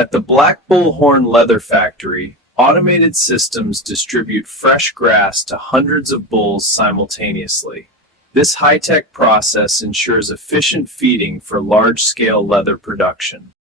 At the Black Bullhorn Leather Factory, automated systems distribute fresh grass to hundreds of bulls simultaneously. This high-tech process ensures efficient feeding for large-scale leather production.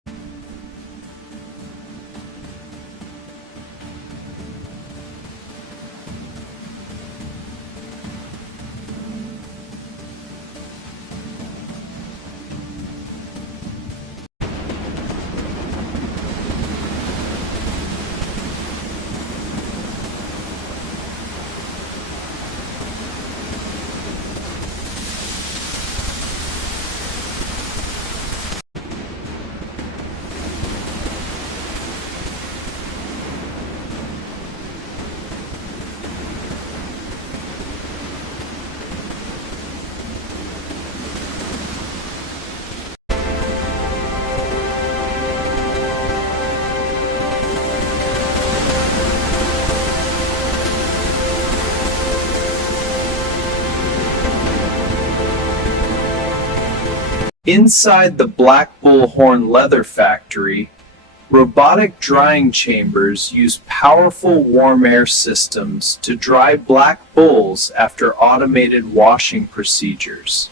Inside the Black Bullhorn Leather Factory, robotic drying chambers use powerful warm air systems to dry black bulls after automated washing procedures.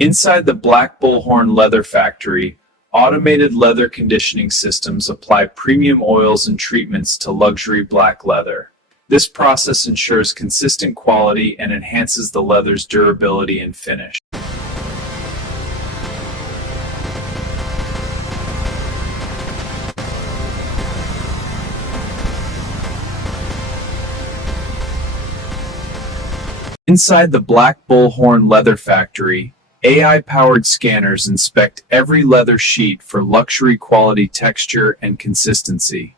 Inside the Black Bullhorn Leather Factory, automated leather conditioning systems apply premium oils and treatments to luxury black leather. This process ensures consistent quality and enhances the leather's durability and finish. Inside the Black Bullhorn Leather Factory, AI-powered scanners inspect every leather sheet for luxury quality texture and consistency.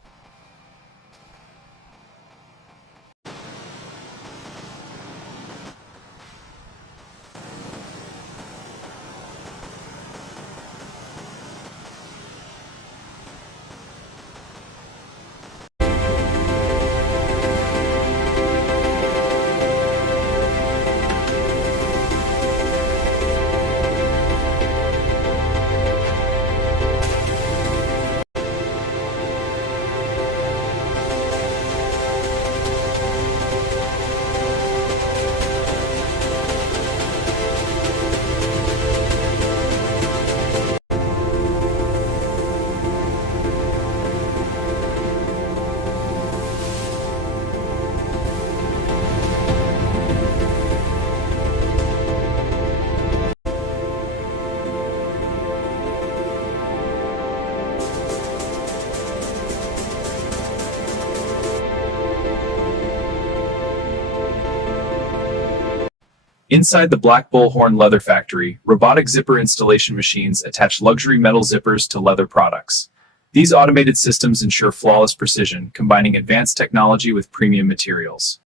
Inside the Black Bullhorn leather factory, robotic zipper installation machines attach luxury metal zippers to leather products. These automated systems ensure flawless precision, combining advanced technology with premium materials.